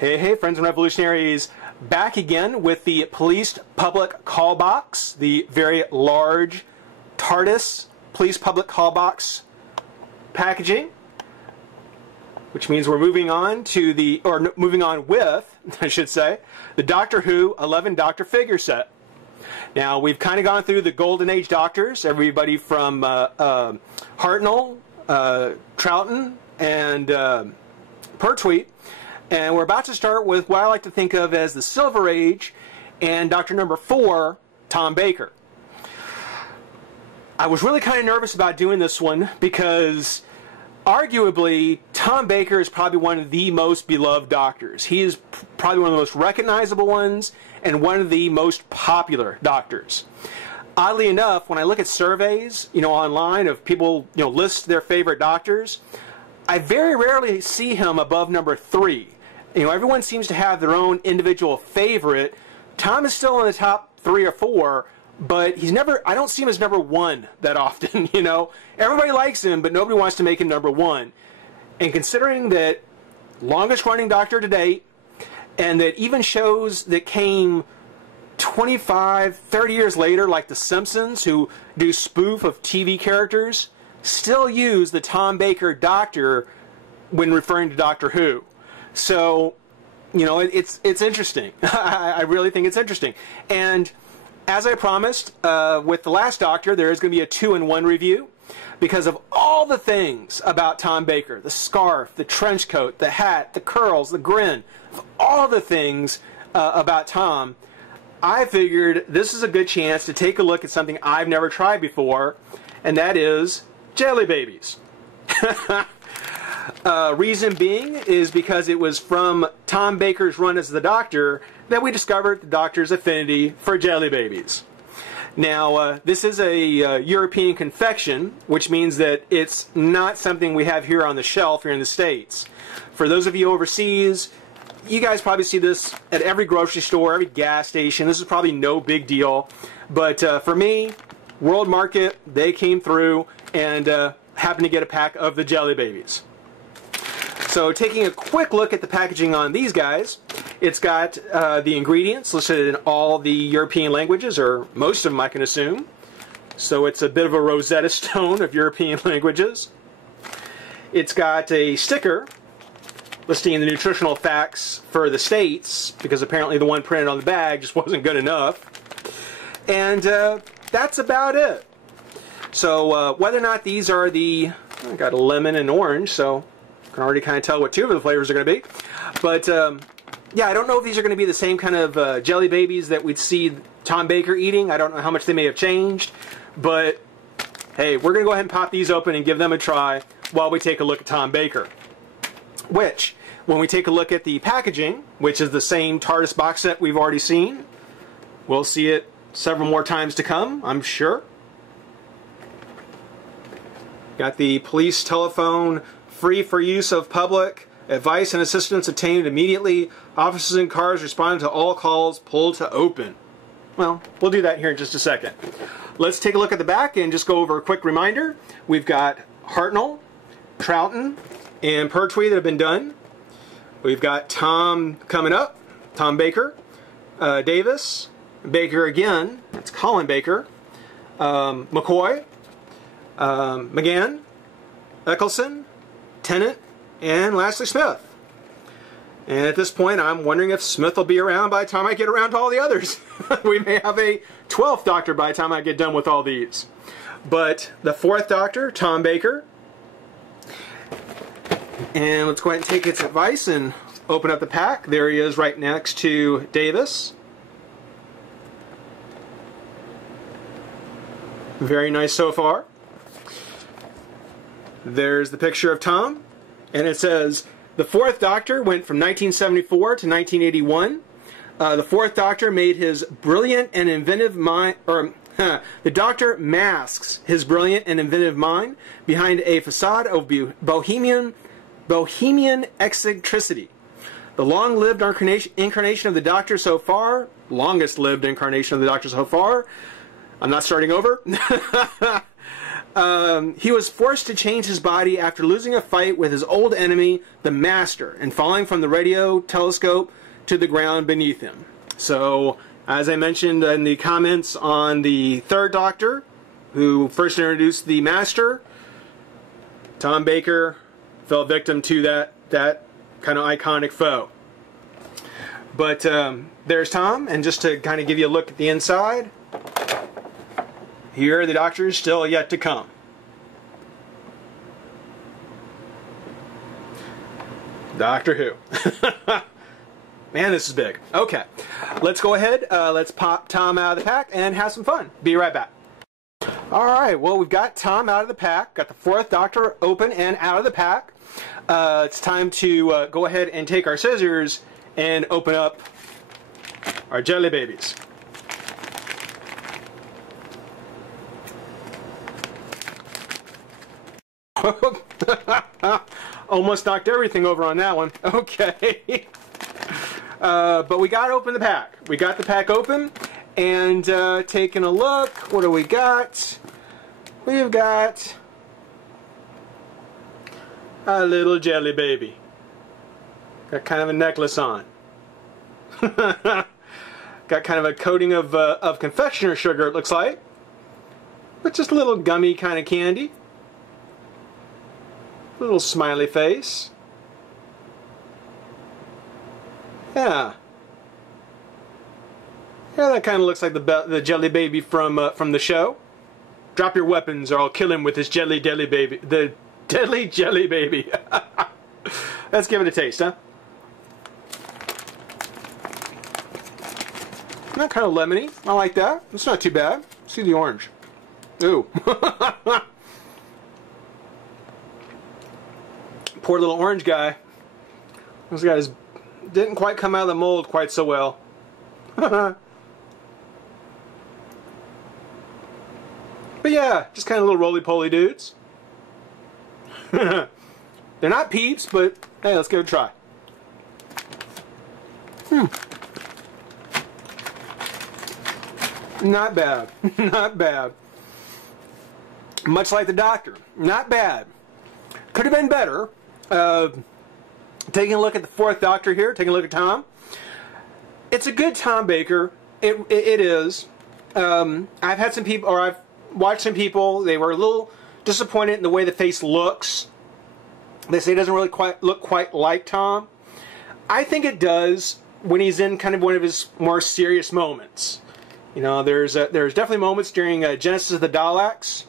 Hey, hey, friends and revolutionaries, back again with the Police Public Call Box, the very large TARDIS Police Public Call Box packaging, which means we're moving on to the, or moving on with, I should say, the Doctor Who 11 Doctor figure set. Now, we've kind of gone through the Golden Age Doctors, everybody from Hartnell, Troughton, and Pertwee. And we're about to start with what I like to think of as the Silver Age and Doctor number 4, Tom Baker. I was really kind of nervous about doing this one because arguably Tom Baker is probably one of the most beloved Doctors. He is probably one of the most recognizable ones and one of the most popular Doctors. Oddly enough, when I look at surveys, online of people, list their favorite Doctors, I very rarely see him above number 3. Everyone seems to have their own individual favorite. Tom is still in the top 3 or 4, but he's never, I don't see him as number 1 that often, Everybody likes him, but nobody wants to make him number 1. And considering that longest running Doctor to date, and that even shows that came 25, 30 years later, like The Simpsons, who do spoof of TV characters, still use the Tom Baker Doctor when referring to Doctor Who. So, it's interesting. I really think it's interesting. And as I promised, with the last Doctor, there is going to be a 2-in-1 review because of all the things about Tom Baker. The scarf, the trench coat, the hat, the curls, the grin, all the things about Tom. I figured this is a good chance to take a look at something I've never tried before, and that is Jelly Babies. Reason being is because it was from Tom Baker's run as the Doctor that we discovered the Doctor's affinity for Jelly Babies. Now, this is a European confection, which means that it's not something we have here on the shelf here in the States. For those of you overseas, you guys probably see this at every grocery store, every gas station. This is probably no big deal. But for me, World Market, they came through and happened to get a pack of the Jelly Babies. So taking a quick look at the packaging on these guys, it's got the ingredients listed in all the European languages, or most of them I can assume. So it's a bit of a Rosetta Stone of European languages. It's got a sticker listing the nutritional facts for the States, because apparently the one printed on the bag just wasn't good enough. And that's about it. So whether or not these are the, I got a lemon and orange, so I can already kind of tell what 2 of the flavors are going to be. But yeah, I don't know if these are going to be the same kind of Jelly Babies that we'd see Tom Baker eating. I don't know how much they may have changed. But hey, we're going to go ahead and pop these open and give them a try while we take a look at Tom Baker. Which, when we take a look at the packaging, which is the same TARDIS box set we've already seen, we'll see it several more times to come, I'm sure. Got the police telephone, free for use of public, advice and assistance obtained immediately, officers and cars responding to all calls, pulled to open. Well, we'll do that here in just a second. Let's take a look at the back and just go over a quick reminder. We've got Hartnell, Troughton, and Pertwee that have been done. We've got Tom coming up, Tom Baker, Davis, Baker again, that's Colin Baker, McCoy, McGann, Eccleston, Tennant, and lastly Smith. And at this point I'm wondering if Smith will be around by the time I get around to all the others. We may have a 12th Doctor by the time I get done with all these. But the 4th Doctor, Tom Baker. And let's go ahead and take its advice and open up the pack. There he is right next to Davis. Very nice so far. There's the picture of Tom, and it says, the 4th Doctor went from 1974 to 1981. The 4th Doctor made his brilliant and inventive mind, the Doctor masks his brilliant and inventive mind behind a facade of bohemian eccentricity. The long-lived incarnation of the Doctor so far, longest-lived incarnation of the Doctor so far, I'm not starting over, He was forced to change his body after losing a fight with his old enemy, the Master, and falling from the radio telescope to the ground beneath him. So, as I mentioned in the comments on the Third Doctor, who first introduced the Master, Tom Baker fell victim to that kind of iconic foe. But there's Tom, and just to kind of give you a look at the inside, here the Doctor is still yet to come. Doctor Who. Man, this is big. Okay, let's go ahead, let's pop Tom out of the pack and have some fun. Be right back. Alright, well, we've got Tom out of the pack, got the Fourth Doctor open and out of the pack. It's time to go ahead and take our scissors and open up our jelly babies. Almost knocked everything over on that one. Okay. But we got to open the pack. We got the pack open and taking a look. What do we got? We've got a little jelly baby. Got kind of a necklace on. Got kind of a coating of confectioner sugar, it looks like. But just a little gummy kind of candy. Little smiley face. Yeah. Yeah, that kind of looks like the jelly baby from the show. Drop your weapons or I'll kill him with his jelly baby. The deadly jelly baby. Let's give it a taste, huh? Not kind of lemony. I like that. It's not too bad. See the orange. Ooh. Poor little orange guy. Those guys didn't quite come out of the mold quite so well. But yeah, just kind of little roly-poly dudes. They're not peeps, but hey, let's give it a try. Not bad. Not bad. Much like the Doctor. Not bad. Could have been better. Taking a look at the Fourth Doctor here, taking a look at Tom. It's a good Tom Baker. It is. I've had some people, or I've watched some people, they were a little disappointed in the way the face looks. They say it doesn't really look quite like Tom. I think it does when he's in kind of one of his more serious moments. You know, there's definitely moments during Genesis of the Daleks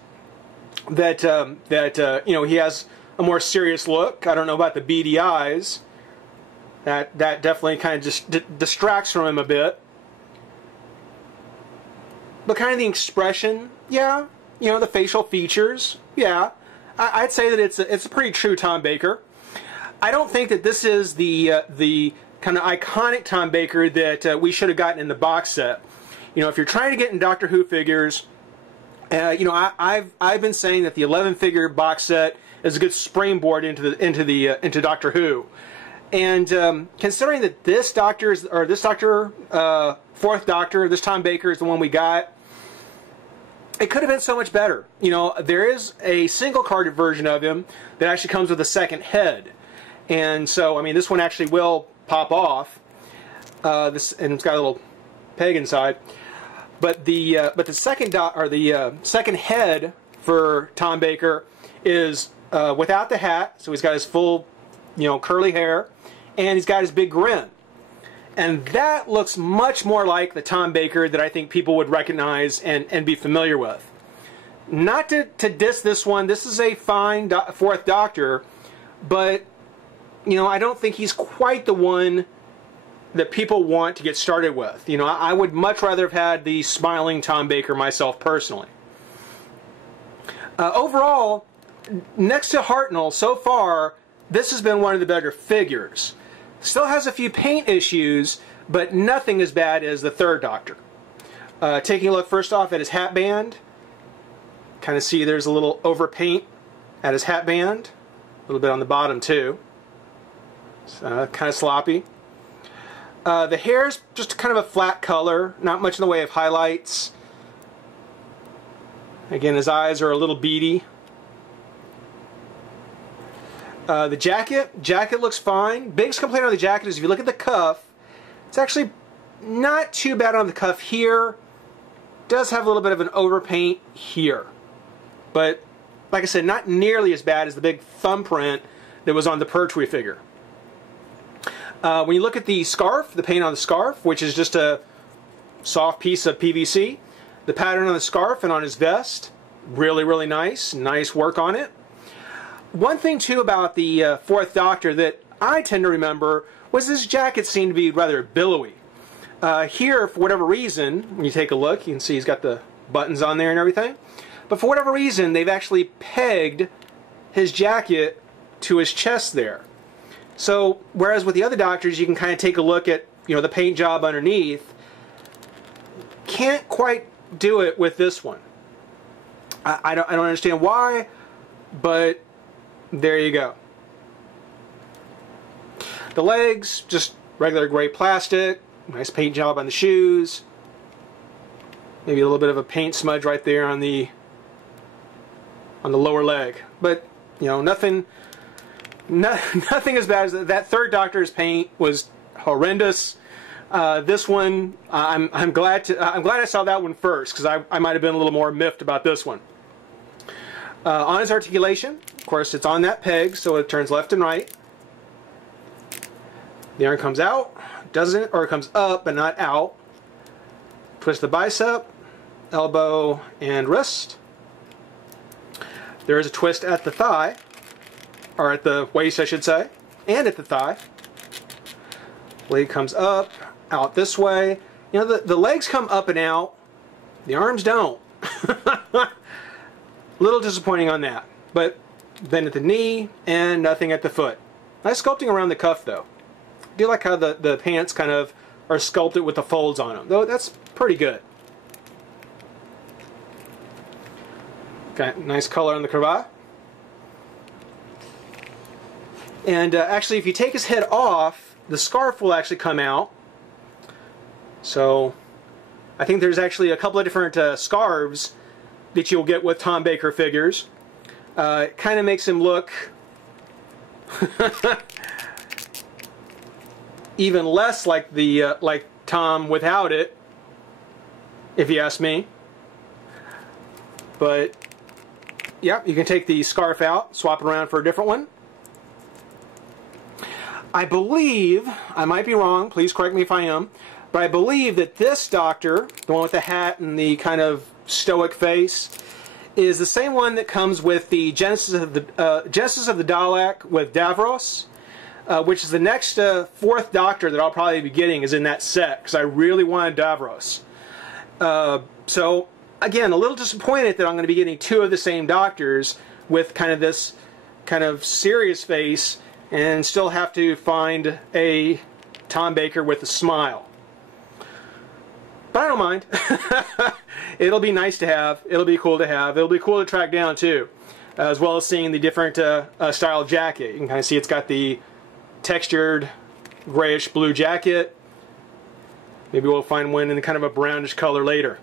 that you know, he has a more serious look. I don't know about the beady eyes. That definitely kind of just distracts from him a bit. But kind of the expression, yeah. You know, the facial features, yeah. I'd say that it's a pretty true Tom Baker. I don't think that this is the kind of iconic Tom Baker that we should have gotten in the box set. You know, if you're trying to get in Doctor Who figures, you know, I've been saying that the 11-figure box set is a good springboard into Doctor Who. And considering that this Doctor, Fourth Doctor, this Tom Baker is the one we got, it could have been so much better. You know, there is a single-carded version of him that actually comes with a second head. And so, I mean, this one actually will pop off. And it's got a little peg inside. But the second head for Tom Baker is without the hat, so he's got his full, you know, curly hair, and he's got his big grin. And that looks much more like the Tom Baker that I think people would recognize and be familiar with. Not to diss this one, this is a fine Fourth Doctor, but, you know, I don't think he's quite the one that people want to get started with. You know, I would much rather have had the smiling Tom Baker myself personally. Overall, next to Hartnell, so far, this has been one of the better figures. Still has a few paint issues, but nothing as bad as the Third Doctor. Taking a look first off at his hat band, kind of see there's a little overpaint at his hat band, a little bit on the bottom too. Kind of sloppy. The hair's just kind of a flat color, not much in the way of highlights. Again, his eyes are a little beady. The jacket looks fine. Biggest complaint on the jacket is if you look at the cuff, it's actually not too bad on the cuff here. Does have a little bit of an overpaint here. But, like I said, not nearly as bad as the big thumbprint that was on the Pertwee figure. When you look at the scarf, the paint on the scarf, which is just a soft piece of PVC, the pattern on the scarf and on his vest, really, really nice. Nice work on it. One thing, too, about the Fourth Doctor that I tend to remember was his jacket seemed to be rather billowy. Here, for whatever reason, when you take a look, you can see he's got the buttons on there and everything. But for whatever reason, they've actually pegged his jacket to his chest there. So, whereas with the other Doctors, you can kind of take a look at, you know, the paint job underneath. Can't quite do it with this one. I don't understand why, but there you go. The legs, just regular gray plastic. Nice paint job on the shoes. Maybe a little bit of a paint smudge right there on the lower leg. But, you know, nothing as bad as that. That Third Doctor's paint was horrendous. This one, I'm glad I saw that one first, because I might have been a little more miffed about this one. On his articulation, of course, it's on that peg, so it turns left and right. The arm comes out, doesn't, or it comes up but not out. Twist the bicep, elbow, and wrist. There is a twist at the thigh, or at the waist, I should say, and at the thigh. Leg comes up, out this way. You know, the legs come up and out. The arms don't. Little disappointing on that. But then at the knee, and nothing at the foot. Nice sculpting around the cuff, though. I do like how the pants kind of are sculpted with the folds on them, though that's pretty good. Got nice color on the cravat. And actually, if you take his head off, the scarf will actually come out. So I think there's actually a couple of different scarves that you'll get with Tom Baker figures. It kind of makes him look even less like the like Tom without it, if you ask me. But yeah, you can take the scarf out, swap it around for a different one. I believe, I might be wrong, please correct me if I am, but I believe that this Doctor, the one with the hat and the kind of stoic face, is the same one that comes with the Genesis of the Dalek with Davros, which is the next Fourth Doctor that I'll probably be getting is in that set, because I really wanted Davros. So, again, a little disappointed that I'm going to be getting two of the same Doctors with kind of this kind of serious face, and still have to find a Tom Baker with a smile. But I don't mind. It'll be nice to have. It'll be cool to have. It'll be cool to track down too, as well as seeing the different style jacket. You can kind of see it's got the textured grayish blue jacket. Maybe we'll find one in kind of a brownish color later.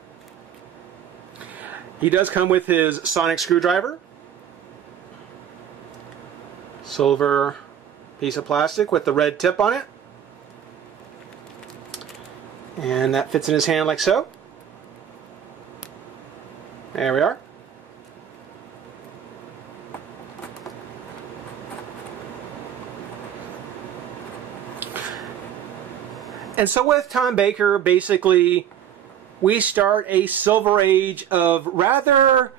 He does come with his sonic screwdriver. Silver piece of plastic with the red tip on it. And that fits in his hand like so. There we are. And so with Tom Baker, basically, we start a Silver Age of rather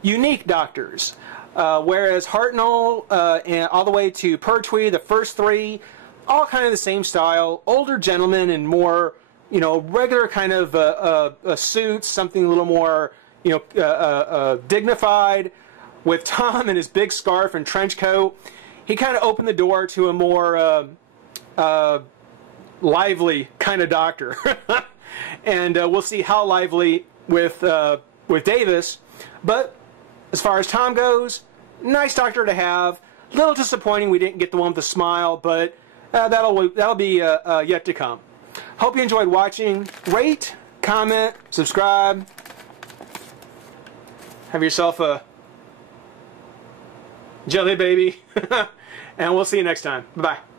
unique Doctors. Whereas Hartnell and all the way to Pertwee, the first three, all kind of the same style, older gentlemen in more, you know, regular kind of suits, something a little more, you know, dignified. With Tom and his big scarf and trench coat, he kind of opened the door to a more lively kind of Doctor. And we'll see how lively with Davis. But as far as Tom goes, nice Doctor to have. A little disappointing we didn't get the one with the smile, but that'll be yet to come. Hope you enjoyed watching. Rate, comment, subscribe, Have yourself a jelly baby. And we'll see you next time. Bye-bye.